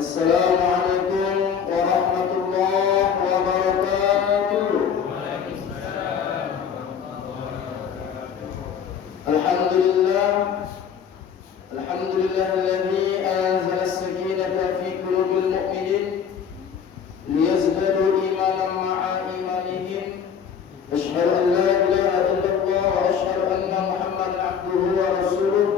Assalamualaikum warahmatullahi wabarakatuh. Alhamdulillah, alhamdulillahilladzi anzala as-sakinata fi qulubil mu'minin liyazdadu imanan ma'a imanihim. Asyhadu an la ilaha illallah wa asyhadu anna Muhammadan abduhu wa rasuluh.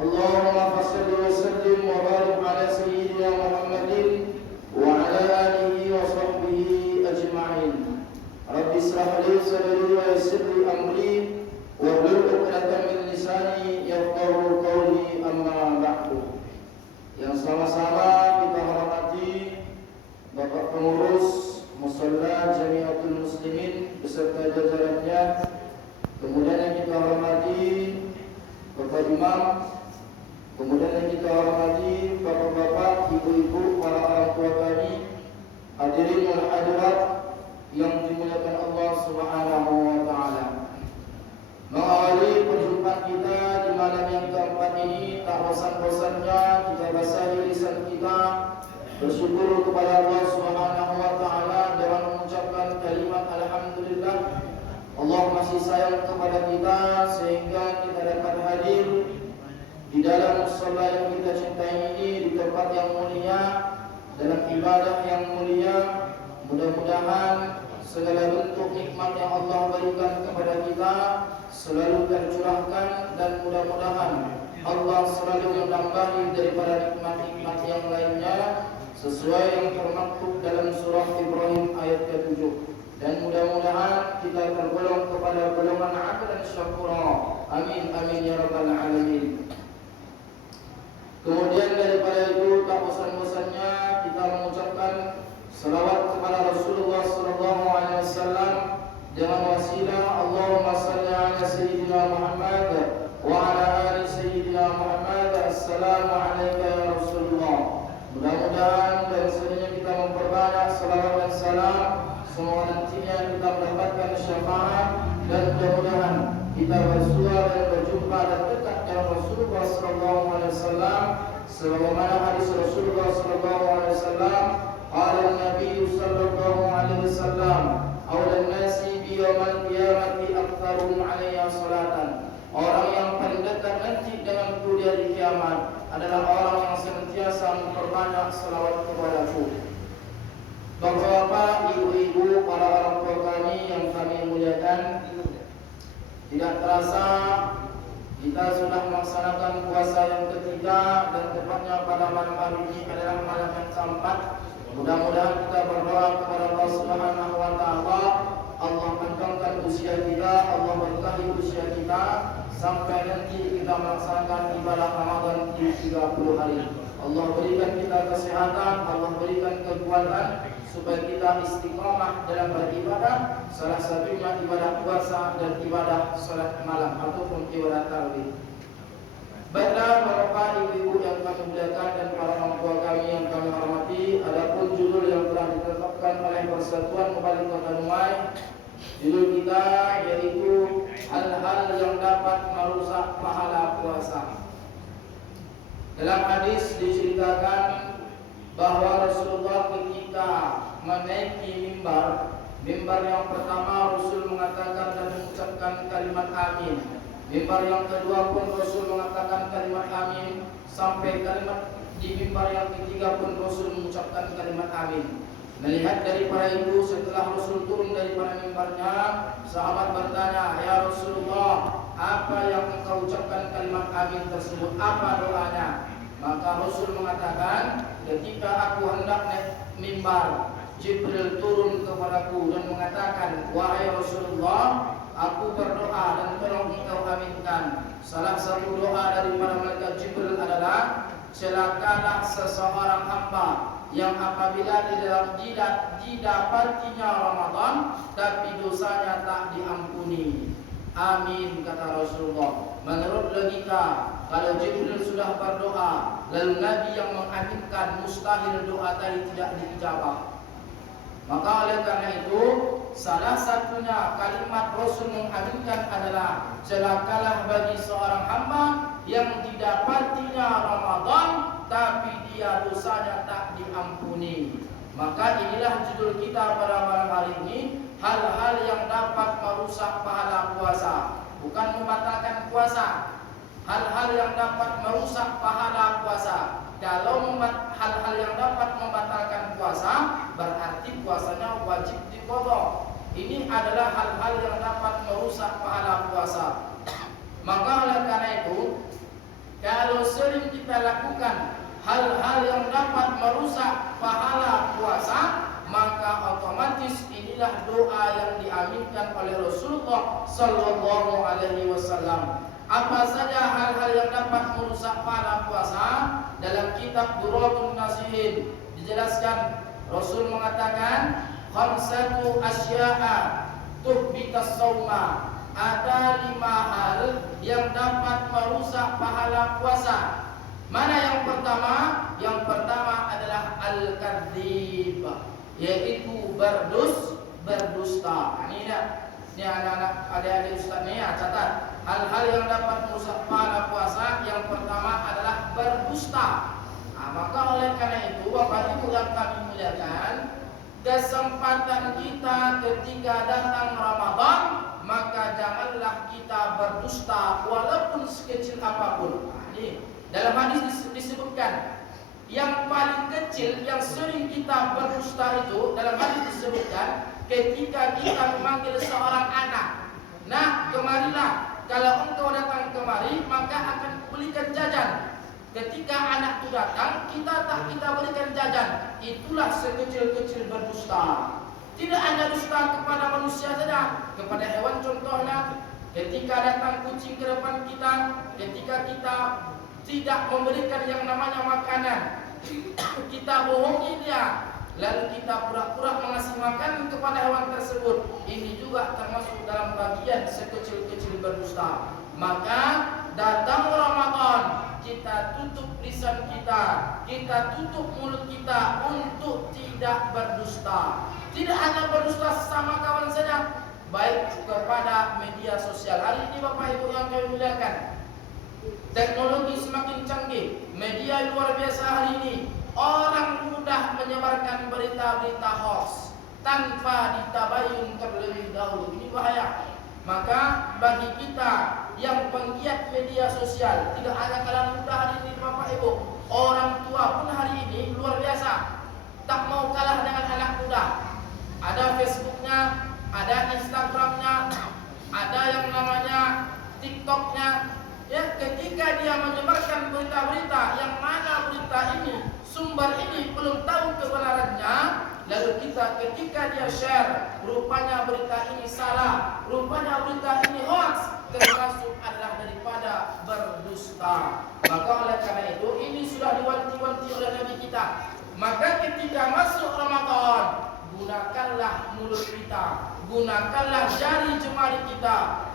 Allahumma shalli wa sallim wa barik ala sayyidina Muhammadin wa ala alihi wa sahbihi ajma'in. Rabbi ishrah li sadri wa yassir li amri wahlul 'uqdatam min lisani yafqahu qawli, amma ba'du. Yang sama-sama kita hormati Bapak Pengurus Musalla Jamiatul Muslimin beserta jajarannya. Kemudian yang kita hormati Bapak Imam. Kemudian yang kita hormati bapak-bapak, ibu-ibu, para orang tua kami, hadirin wal hadirat yang dimuliakan Allah Subhanahu wa taala. Mengawali perjumpaan kita di malam yang keempat ini, tak bosan-bosannya kita basahi lisan kita bersyukur kepada Allah Subhanahu wa taala dengan mengucapkan kalimat alhamdulillah. Allah masih sayang kepada kita sehingga kita dapat hadir di dalam musalla yang kita cintai ini, di tempat yang mulia, dalam ibadah yang mulia. Mudah-mudahan segala bentuk nikmat yang Allah berikan kepada kita selalu tercurahkan, dan mudah-mudahan Allah selalu menambahi daripada nikmat-nikmat yang lainnya sesuai yang termaktub dalam surah Ibrahim ayat ke-7. Dan mudah-mudahan kita tergolong kepada golongan abdan syakura. Amin amin ya rabbal alamin. Kemudian daripada itu, tak bosan-bosannya kita mengucapkan salawat kepada Rasulullah sallallahu alaihi wasallam dengan wasilah Allahumma salli ala sayyidina Muhammad wa ala ali sayyidina Muhammad. Assalamu alayka ya Rasulullah. Mudah-mudahan dan selanjutnya kita memperbanyak salawat dan salam, semoga nantinya kita mendapatkan syafaat, dan mudah-mudahan kita bersua dan berjumpa dan dekat dengan Rasulullah sallallahu alaihi wasallam sebagaimana hadis Rasulullah sallallahu alaihi wasallam, qala Nabi sallallahu alaihi wasallam, awlan nasi bi yaumil qiyamati aktsaruhum 'alayya salatan. Orang yang paling dekat nanti denganku di hari kiamat adalah orang yang senantiasa memperbanyak salawat kepadaku. Bapak-bapak, ibu-ibu, para orang tua kami yang kami muliakan, tidak terasa kita sudah melaksanakan puasa yang ketiga, dan tepatnya pada malam hari ini adalah malam yang keempat. Mudah-mudahan kita berdoa kepada Allah Subhanahu wa taala, Allah panjangkan usia kita, Allah berkahi usia kita sampai nanti kita melaksanakan ibadah Ramadan di 30 hari. Allah berikan kita kesehatan, Allah berikan kekuatan supaya kita istiqamah dalam beribadah, salah satunya ibadah puasa dan ibadah salat malam ataupun ibadah tarawih. Baiklah bapak ibu-ibu yang kami muliakan dan para orang tua kami yang kami hormati, adapun judul yang telah ditetapkan oleh Persatuan Mubalik Kota Dumai, judul kita yaitu hal-hal yang dapat merusak pahala puasa. Dalam hadis diceritakan bahwa Rasulullah ketika menaiki mimbar yang pertama Rasul mengatakan dan mengucapkan kalimat amin. Mimbar yang kedua pun Rasul mengatakan kalimat amin. Sampai kalimat di mimbar yang ketiga pun Rasul mengucapkan kalimat amin. Melihat daripada itu, setelah Rasul turun daripada mimbarnya, sahabat bertanya, ya Rasulullah, apa yang engkau ucapkan kalimat amin tersebut? Apa doanya? Maka Rasul mengatakan, ketika aku hendak naik mimbar, Jibril turun kepadaku dan mengatakan, wahai Rasulullah, aku berdoa dan tolong engkau aminkan. Salah satu doa daripada malaikat Jibril adalah, celakalah seseorang hamba yang apabila didapatinya Ramadan tapi dosanya tak diampuni. Amin, kata Rasulullah. Menurut logika, kalau Jibril sudah berdoa lalu Nabi yang mengaminkan, mustahil doa tadi tidak diijabah. Maka oleh karena itu, salah satunya kalimat Rasul mengaminkan adalah, celakalah bagi seorang hamba yang didapatinya Ramadan tapi dia dosanya tak diampuni. Maka inilah judul kita pada malam hari ini, hal-hal yang dapat merusak pahala puasa. Bukan membatalkan puasa, hal-hal yang dapat merusak pahala puasa. Kalau hal-hal yang dapat membatalkan puasa, berarti puasanya wajib diqadha. Ini adalah hal-hal yang dapat merusak pahala puasa. Maka oleh karena itu, kalau sering kita lakukan hal-hal yang dapat merusak pahala puasa, maka otomatis inilah doa yang diaminkan oleh Rasulullah Sallallahu Alaihi Wasallam. Apa saja hal-hal yang dapat merusak pahala puasa? Dalam kitab Durratun Nasihin dijelaskan, Rasul mengatakan khamsatu asya'a tuhbitas sauma. Ada 5 hal yang dapat merusak pahala puasa. Mana yang pertama? Yang pertama adalah al-kadzib, yaitu berdusta. Ini anak-anak adik-adik Ustaz nih ya, catat. Hal-hal yang dapat merusak pahala puasa, yang pertama adalah berdusta. Maka oleh karena itu, Bapak Ibu yang kami muliakan, kesempatan kita ketika datang Ramadan, maka janganlah kita berdusta walaupun sekecil apapun. Ini dalam hadis disebutkan yang paling kecil yang sering kita berdusta itu, dalam hadis disebutkan ketika kita memanggil seorang anak, "Nah, kemarilah. Kalau engkau datang kemari, maka akan kuberikan jajan." Ketika anak itu datang, kita berikan jajan. Itulah sekecil-kecil berdusta. Tidak hanya dusta kepada manusia saja, kepada hewan contohnya. Ketika datang kucing ke depan kita, ketika kita tidak memberikan yang namanya makanan, kita bohongi dia, lalu kita pura-pura mengasih makan kepada hewan tersebut. Ini juga termasuk dalam bagian sekecil-kecil berdusta. Maka datang Ramadan, kita tutup lisan kita tutup mulut kita untuk tidak berdusta. Tidak hanya berdusta sesama kawan saja, baik kepada media sosial. Hari ini Bapak Ibu yang kami muliakan, teknologi semakin canggih, media luar biasa hari ini. Orang mudah menyebarkan berita-berita hoax tanpa ditabayun terlebih dahulu. Ini bahaya. Maka bagi kita yang penggiat media sosial, tidak hanya kalangan muda hari ini Bapak Ibu, orang tua pun hari ini luar biasa, tak mau kalah dengan anak muda. Ada Facebooknya, ada Instagramnya, ada yang namanya TikToknya. Ya, ketika dia menyebarkan berita-berita yang mana berita ini, sumber ini belum tahu kebenarannya, lalu ketika dia share, rupanya berita ini salah, rupanya berita ini hoax, termasuk adalah daripada berdusta. Maka oleh karena itu, ini sudah diwanti-wanti oleh Nabi kita. Maka ketika masuk Ramadan, gunakanlah mulut kita, gunakanlah jari jemari kita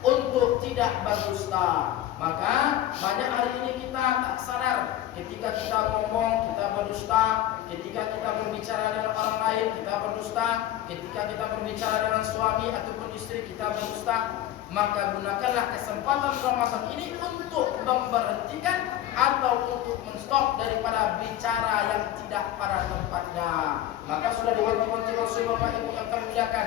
untuk tidak berdusta. Maka banyak hari ini kita tak sadar, ketika kita ngomong kita berdusta, ketika kita berbicara dengan orang lain kita berdusta, ketika kita berbicara dengan suami ataupun istri kita berdusta. Maka gunakanlah kesempatan Ramadan ini untuk memberhentikan atau untuk menstop daripada bicara yang tidak pada tempatnya. Maka sudah diwanti-wanti Rasul Bapak Ibu yang kami muliakan,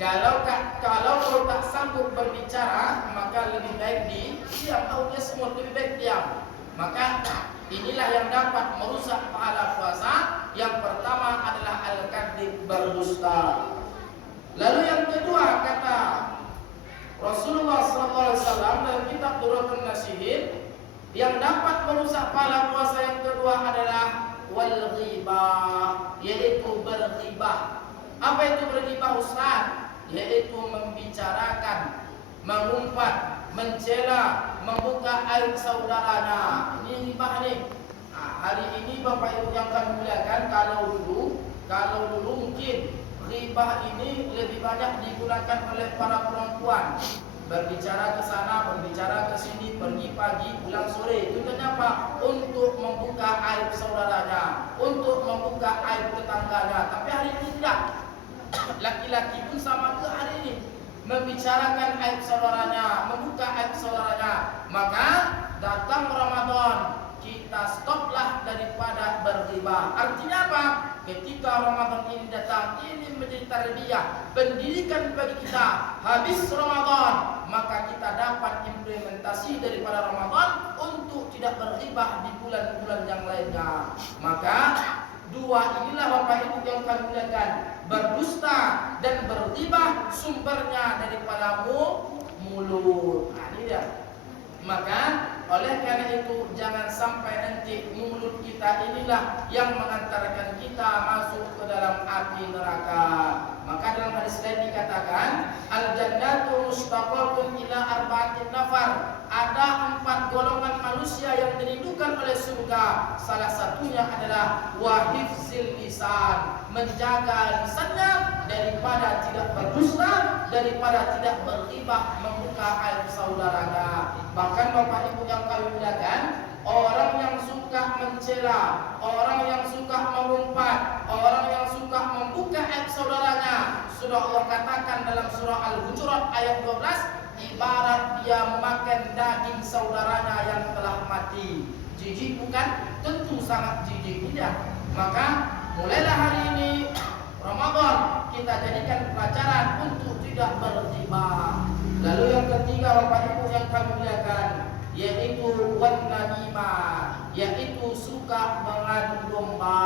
kalau tak sanggup berbicara, maka lebih baik diam. Tahu dia semua lebih baik diam. Maka inilah yang dapat merusak pahala puasa. Yang pertama adalah al-kadzib, berdusta. Lalu yang kedua, kata Rasulullah SAW dalam kitab Durratun Nasihin, yang dapat merusak pahala puasa yang kedua adalah wal ghibah, yaitu berghibah. Apa itu berghibah, Ustaz? Yaitu membicarakan, mengumpat, mencela, membuka aib saudaranya. Ini ghibah nih. Hari ini Bapak Ibu yang kami muliakan, kalau dulu mungkin ghibah ini lebih banyak digunakan oleh para perempuan. Berbicara ke sana, berbicara ke sini, pergi pagi, pulang sore. Tujuannya apa? Untuk membuka aib saudaranya, untuk membuka aib tetangganya. Tapi hari ini tidak. Laki-laki pun sama ke hari ini, membicarakan aib saudaranya, membuka aib saudaranya. Maka datang Ramadan, kita kita stoplah daripada berghibah. Artinya apa? Ketika Ramadan ini datang, ini menjadi tarbiyah, pendidikan bagi kita. Habis Ramadan, maka kita dapat implementasi daripada Ramadan untuk tidak berghibah di bulan-bulan yang lainnya. Maka dua inilah Bapak Ibu yang kami muliakan, berdusta dan berghibah sumbernya daripada mulut. Nah, ini dia. Maka oleh karena itu jangan sampai nanti mulut kita inilah yang mengantarkan kita masuk ke dalam api neraka. Maka dalam hadis lain dikatakan al-jannatu mustaqarrun ila arba'atin nafar. Ada 4 golongan manusia yang dirindukan oleh surga. Salah satunya adalah wahifzil lisan, menjaga lisannya daripada tidak berdusta, daripada tidak berghibah, membuka aib saudaranya. Bahkan Bapak Ibu yang kami muliakan, orang yang suka mencela, orang yang suka mengumpat, orang yang suka membuka aib saudaranya, sudah Allah katakan dalam surah Al-Hujurat ayat 12, ibarat dia memakan daging saudaranya yang telah mati. Jijik bukan? Tentu sangat jijik, tidak. Maka mulailah hari ini Ramadan kita jadikan pelajaran untuk tidak berghibah. Lalu yang ketiga Bapak Ibu yang kami muliakan, yaitu wan namimah, yaitu suka mengadu domba.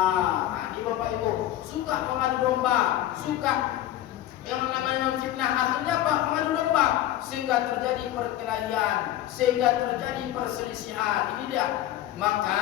Nah, ini Bapak Ibu, suka mengadu domba, suka yang namanya fitnah. Akhirnya apa? Mengadu domba, sehingga terjadi perkelahian, sehingga terjadi perselisihan. Ini dia. Maka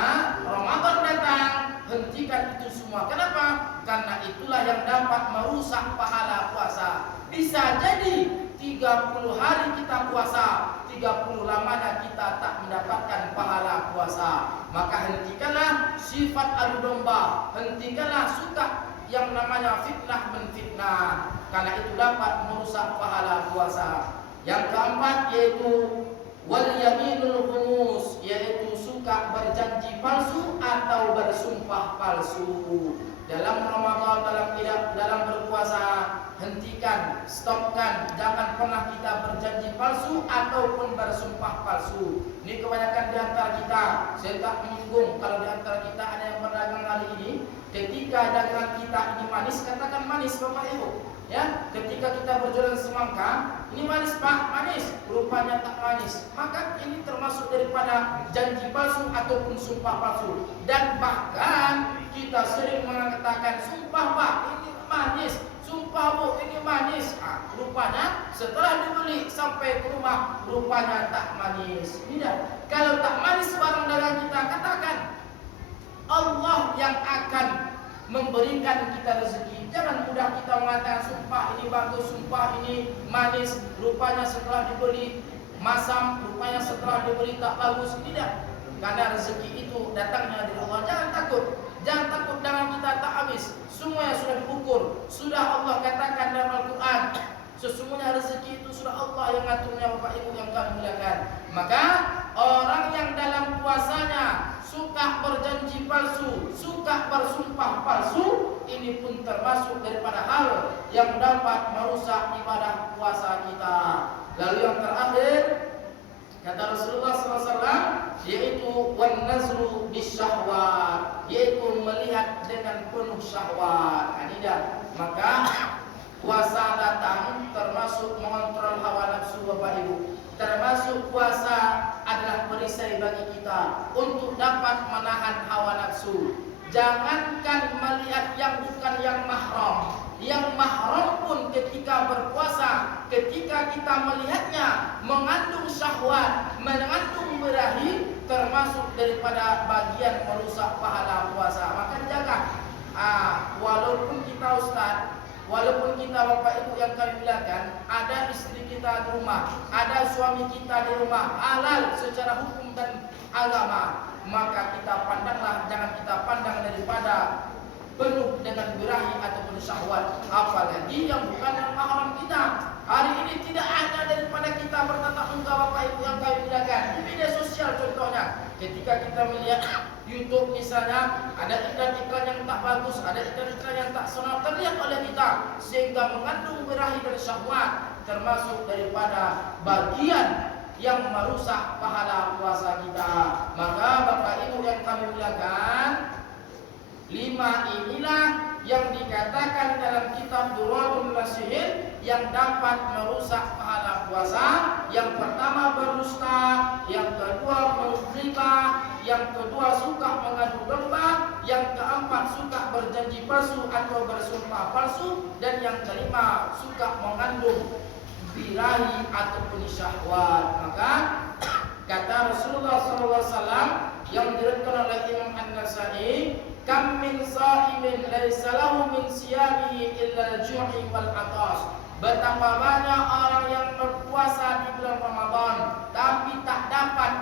Ramadan datang, hentikan itu semua. Kenapa? Karena itulah yang dapat merusak pahala puasa. Bisa jadi 30 hari kita puasa, 30 lamanya kita tak mendapatkan pahala puasa. Maka hentikanlah sifat adu domba, hentikanlah suka yang namanya fitnah menfitnah, karena itu dapat merusak pahala puasa. Yang keempat yaitu wal yaminul khumus, yaitu suka berjanji palsu atau bersumpah palsu. Dalam Ramadan, dalam berpuasa, hentikan, stopkan, jangan pernah kita berjanji palsu ataupun bersumpah palsu. Ini kebanyakan di antara kita, saya tak menyinggung kalau di antara kita ada yang berdagang hari ini, ketika dagangan kita ini manis, katakan manis Bapak Ibu. Ya, ketika kita berjualan semangka, ini manis Pak, manis, rupanya tak manis. Maka ini termasuk daripada janji palsu ataupun sumpah palsu. Dan bahkan kita sering mengatakan sumpah Pak, ini manis, sumpah Bu, ini manis. Nah, rupanya setelah dibeli sampai ke rumah, rupanya tak manis. Tidak. Kalau tak manis barang dagang kita, katakan Allah yang akan memberikan kita rezeki. Jangan mudah kita mengatakan sumpah ini bagus, sumpah ini manis, rupanya setelah dibeli masam, rupanya setelah dibeli tak bagus. Tidak. Karena rezeki itu datangnya dari Allah. Jangan takut. Jangan takut dengan kita tak habis. Semuanya sudah diukur. Sudah Allah katakan dalam Al-Quran, sesungguhnya rezeki itu sudah Allah yang ngaturnya Bapak Ibu yang kami muliakan. Maka orang yang dalam puasanya suka berjanji palsu, suka bersumpah palsu, ini pun termasuk daripada hal yang dapat merusak ibadah puasa kita. Lalu yang terakhir, kata Rasulullah SAW, yaitu wan nazru bisyahwat, yaitu melihat dengan penuh syahwat. Ini dah. Maka puasa datang termasuk mengontrol hawa nafsu Bapak Ibu. Termasuk puasa adalah perisai bagi kita untuk dapat menahan hawa nafsu. Jangankan melihat yang bukan yang mahram. Yang mahram pun ketika berpuasa, ketika kita melihatnya mengandung syahwat, mengandung birahi, termasuk daripada bagian merusak pahala puasa. Maka jaga. Walaupun kita Ustaz, walaupun kita Bapak Ibu yang kami muliakan, ada istri kita di rumah, ada suami kita di rumah, halal secara hukum dan agama, maka kita pandanglah, jangan kita pandang daripada penuh dengan birahi ataupun syahwat, apalagi yang bukan yang mahram kita. Hari ini tidak ada daripada kita bertatap muka Bapak Ibu yang kami muliakan di media sosial. Contohnya ketika kita melihat YouTube misalnya, ada iklan-iklan yang tak bagus, ada iklan-iklan yang tak senang terlihat oleh kita, sehingga mengandung birahi dan syahwat, termasuk daripada bagian yang merusak pahala puasa kita. Maka Bapak Ibu yang kami muliakan, 5 inilah yang dikatakan dalam kitab Durratun Nasihin yang dapat merusak pahala puasa. Yang pertama berdusta, yang kedua menggibah, yang kedua suka mengadu domba, yang keempat suka berjanji palsu atau bersumpah palsu, dan yang kelima suka mengandung birahi ataupun syahwat. Maka kata Rasulullah SAW yang diriwayatkan oleh Imam An-Nasa'i, kam min sha'imin laisa lahu min siyamihi illa al-ju'i wal 'atash. Betapa banyak orang yang berpuasa di bulan Ramadan tapi tak dapat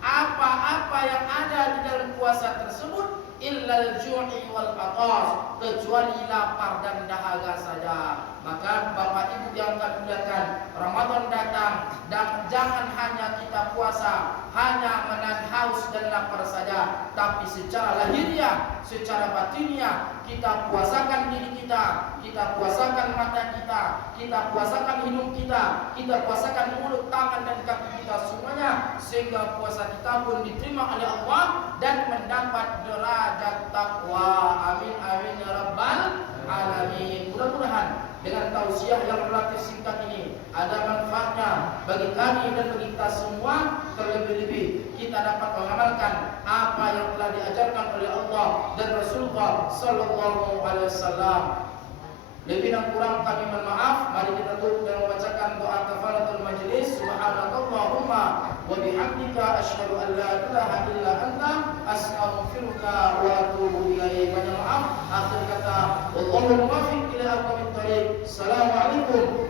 apa-apa yang ada di dalam puasa tersebut illa al-ju'i wal 'atash, kecuali lapar dan dahaga saja. Maka Bapak Ibu yang kami muliakan, Ramadan datang dan jangan hanya kita puasa hanya menahan haus dan lapar saja, tapi secara lahiriah, secara batiniah kita puasakan diri kita, kita puasakan mata kita puasakan hidung kita puasakan mulut, tangan dan kaki kita semuanya, sehingga puasa kita pun diterima oleh Allah dan mendapat derajat takwa. Amin amin ya rabbal alamin. Mudah-mudahan dengan tausiah yang relatif singkat ini ada manfaatnya bagi kami dan bagi kita semua. Terlebih-lebih kita dapat mengamalkan apa yang telah diajarkan oleh Allah dan Rasulullah sallallahu alaihi wasallam. Lebih dan kurang kami mohon maaf. Mari kita tutup dengan membacakan doa kafaratul majlis. Subhanakallahumma wa bihamdika asyhadu an la ilaha illa anta astaghfiruka wa atubu ilaik. Banyak maaf. Akhir kata, wallahu muwaffiq ila aqwamit thoriq. Assalamualaikum